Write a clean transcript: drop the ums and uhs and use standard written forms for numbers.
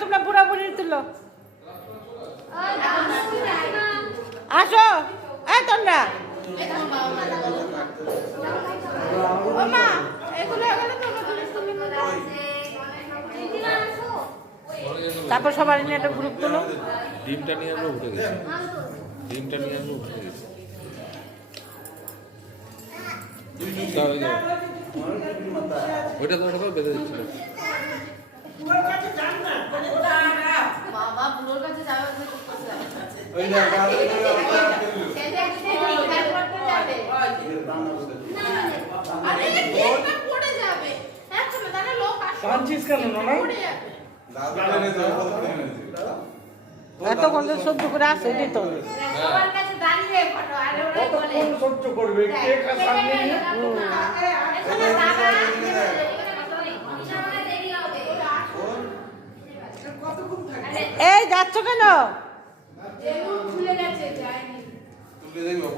তোমরা বুড়া বুড়ি তুলো আসো এই তোমরা তারপর সবার নিয়ে একটা গ্রুপ তুলো ডিমটা নিয়ে আমরা উঠে গেছি ডিমটা নিয়ে আমরা উঠে গেছি ওইটা তো বেঁধে দিচ্ছিল বাবা বুড়োর কাছে যাবে এত গন্ধ সহ্য করে আসে এটাই তো সহ্য করবে এই যাচ্ছ কেন খুলে গেছে যায়নি তুলে দেখবো